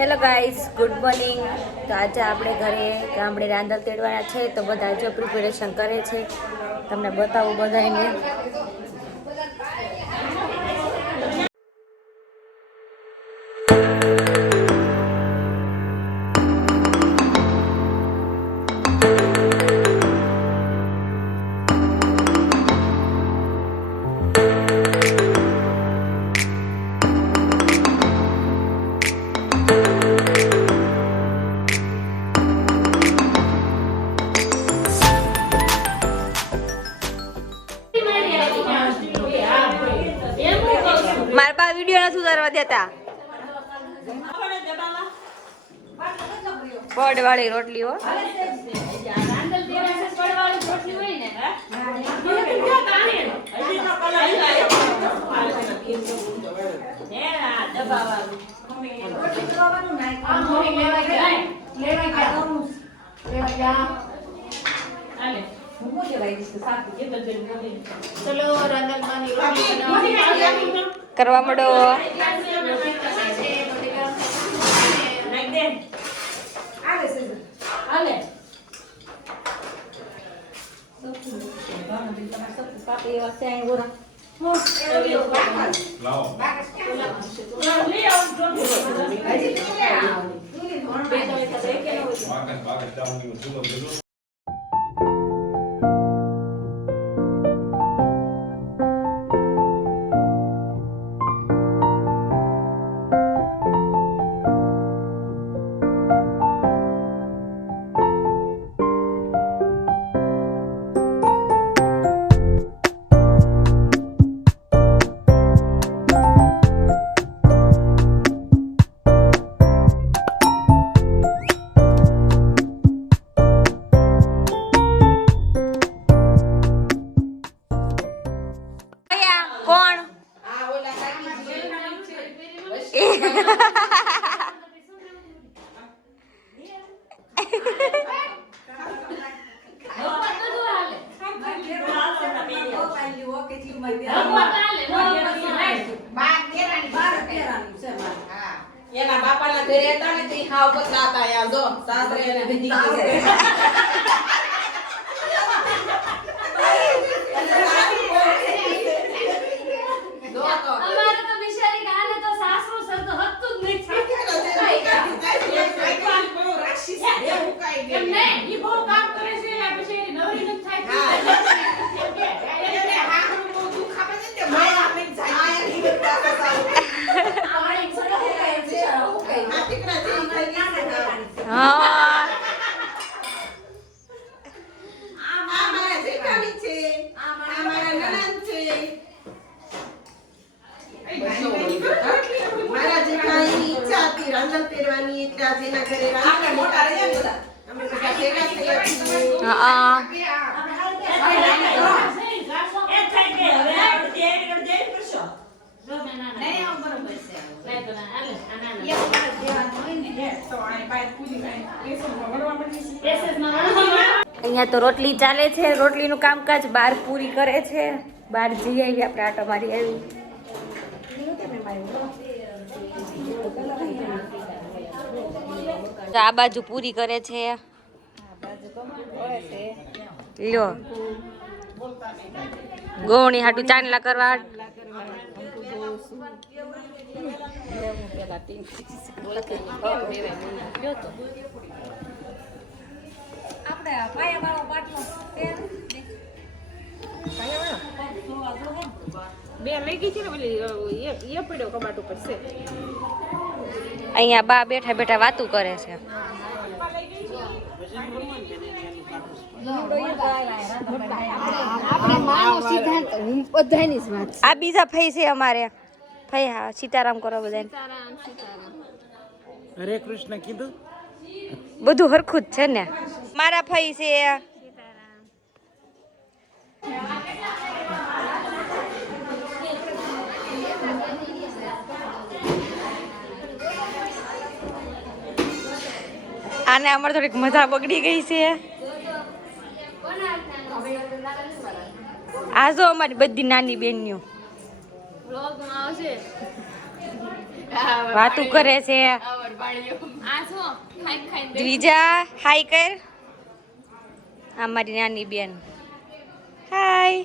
Hello guys, good morning. તો આજે આપણે ઘરે ગામડે રાંદલ તેડવાના છે, તો બધા જો પ્રિપેરેશન કરે છે. તમને બતાવું બધાને. મારા બા વિડિયો ના સુધારવા દેતા. પડવાળી રોટલી હો. કરવા મળો. એના બાપાના ઘરે હતા ને તે હાવ બદલાતા યાર જો સાસરે એને ભેજી અમારે તો બિચારી ગાને તો સાસુ સર તો હતું જ નહીં. એમને ઈ બહુ કામ કરે છે આ બિચારી નવરી નથી થાય. અહીંયા તો રોટલી ચાલે છે. રોટલીનું કામકાજ બાર પૂરી કરે છે. બાર જઈ આવી આપણે આટો મારી આવી. આ બાજુ પૂરી કરે છે. લ્યો ગોવણી હાટુ ચાંદલા કરવા. બે લઈ ગઈ છે ને ઓલી એ પડ્યો કબાટ ઉપર છે. અહીંયા બા બેઠા બેઠા વાતું કરે છે. આ બીજા ફઈ છે અમારે. ફઈ હા સીતારામ કરો બધા. હરે કૃષ્ણ કીધું બધું હરખું જ છે ને. મારા ફઈ છે. આને અમારે થોડીક મજા બગડી ગઈ છે. આ જો અમારી બધી નાની બેનીઓ વાતું કરે છે. દ્વિજા હાય કર. આ મારી નાની બેન. હાય.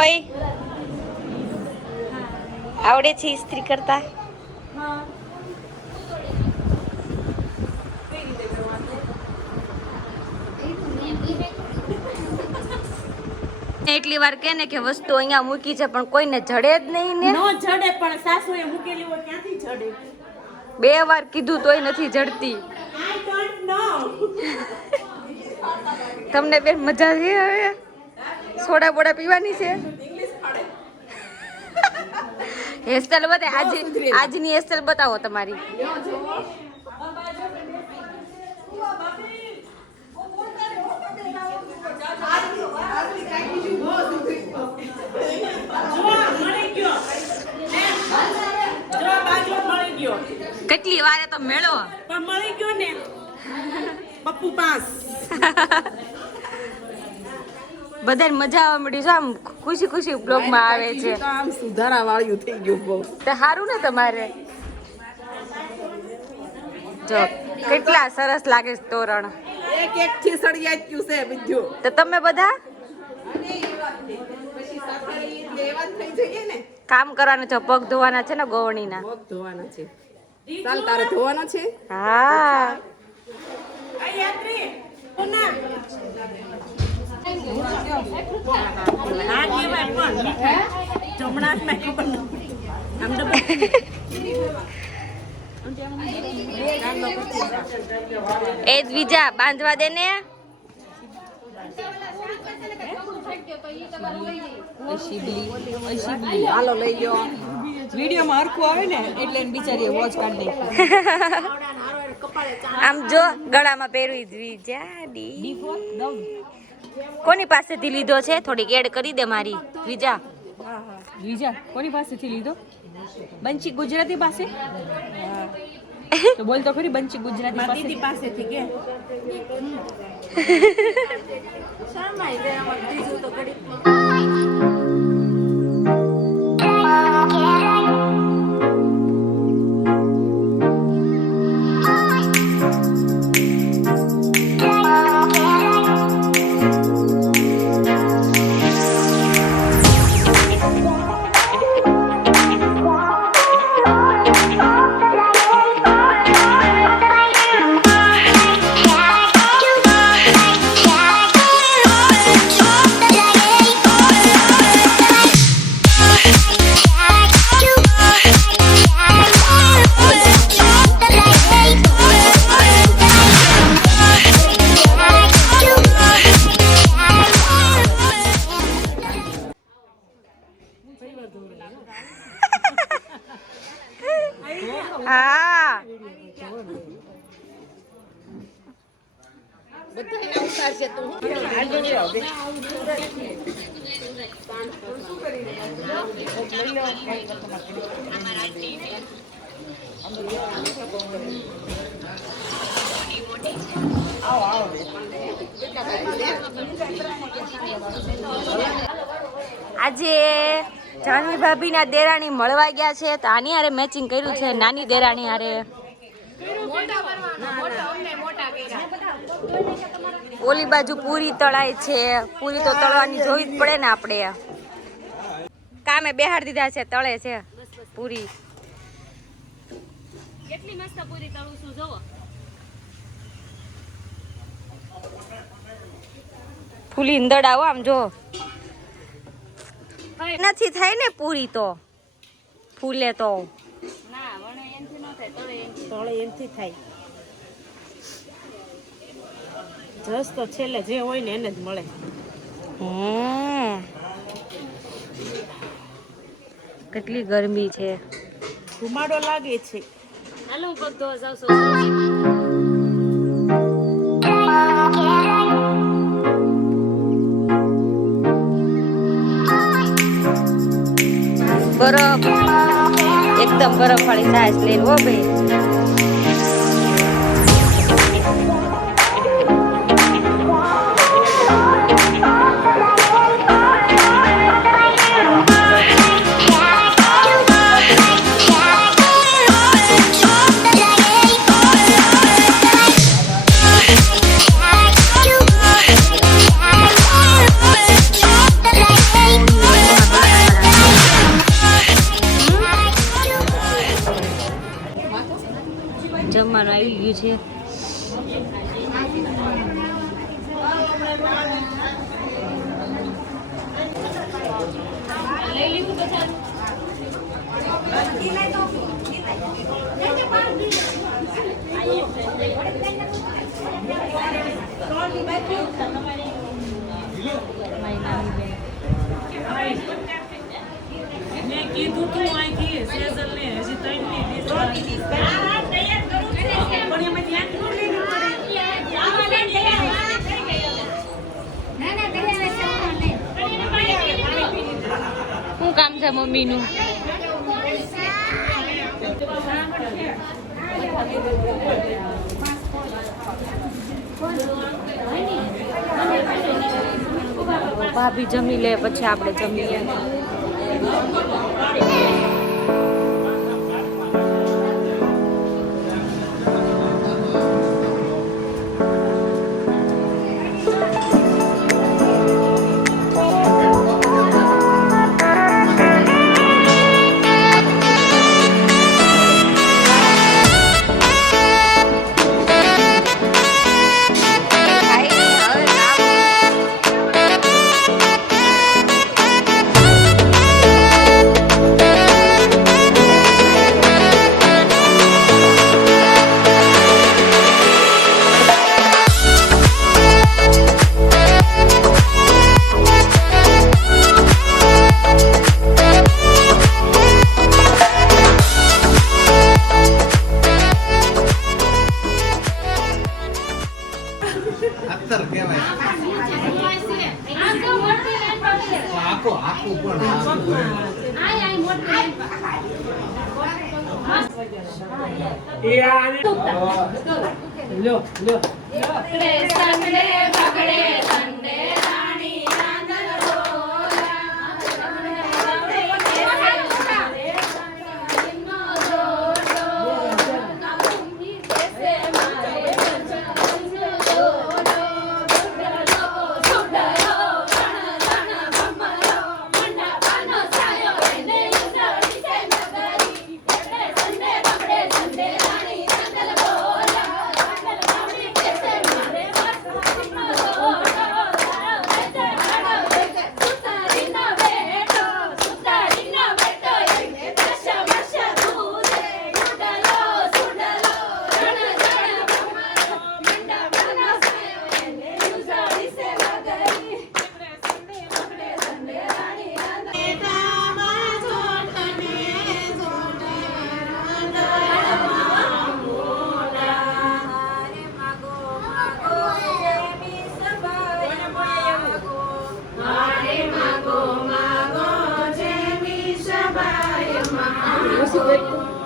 ઓય આવડે છે ઇસ્ત્રી કરતા? એટલી વાર કે ને કે વસ્તુ અહીંયા મૂકી છે પણ કોઈને જડે જ નહીં ને. નો જડે પણ સાસુએ મૂકેલી હોય ક્યાંથી જડે? 2 વાર કીધું તોય નથી જડતી. I don't know. તમને બેન મજા છે હવે? સોડા બોડા પીવાની છે? હેરસ્ટાઈલ બતાવો આજની હેરસ્ટાઈલ બતાવો તમારી. કેટલી વારે તો મેળો પણ મળી ગયો ને પપ્પુ પાસ. બધાને મજા આવવા મળી છે. આમ ખુશી ખુશી બ્લોગમાં આવે છે. આમ સુધારા વાળ્યું થઈ ગયું બહુ. તો સારું ને તમારે. જો કેટલા સરસ લાગે છે તોરણ. એક થી સળિયા જ ક્યું છે બીજું. તો તમે બધા કામ કરવાના છો. પગ ધોવાના છે ને ગોવણીના. પગ ધોવાના છે. ચાલ તારે ધોવાનો છે? હા. એ દ્વિજા બાંધવા દે ને. હાલો લઈ લો. વિડીયોમાં હરખું આવે ને એટલે બિચારી વોચ કાઢી નાખી. આમ જો ગળામાં પહેરવી દ્વિજા ડી. કોની પાસેથી લીધો છે? થોડીક એડ કરી દે મારી દ્વિજા. વિજા કોની પાસેથી લીધો? બંચી ગુજરાતી પાસે. તો બોલ તો ખરી બંચી ગુજરાતી પાસેથી કે. હા બધા ઉતારશે તું. આજે જાનવી ભાભીના દેરાણી મળવા ગયા છે તો આની હારે મેચિંગ કર્યું છે. નાની દેરાણી હારે ઓલી બાજુ પૂરી તળાય છે. પૂરી તો તળવાની જોવી જ પડે ને આપણે. કામે બેહાડ દીધા છે. તળે છે પૂરી. કેટલી મસ્ત પૂરી તળું છું જોવો. ફૂલી અંદર આવો આમ જો. નથી થાય ને પૂરી તો ફૂલે તો. ના વણે એનથી ન થાય તળે એનથી થાય. જસ તો છેલ્લે જે હોય ને એને જ મળે. કેટલી ગરમી છે. ધુમાડો લાગે છે. હાલો હું પગ ધોવા જાઉં છું. બરફ એકદમ બરફ વાળી છાશ લઈને હો ભાઈ. મારી નાની બેન. મેં કીધું તું અહીંથી સેઝલને હજી 3 ની ડીશ પણ એમાં ધ્યાન ન લેવું શું કામ છે મમ્મીનું? ભાભી જમી લે પછી આપણે જમીએ. અત્તર કહેવાય. આ તો મોટી લાઈન પડશે. આખું આખું પણ આખું. આ મોટી લાઈન લ્યો લ્યો સંડે પકડે સંડે રાણી રાંધણ ઓછી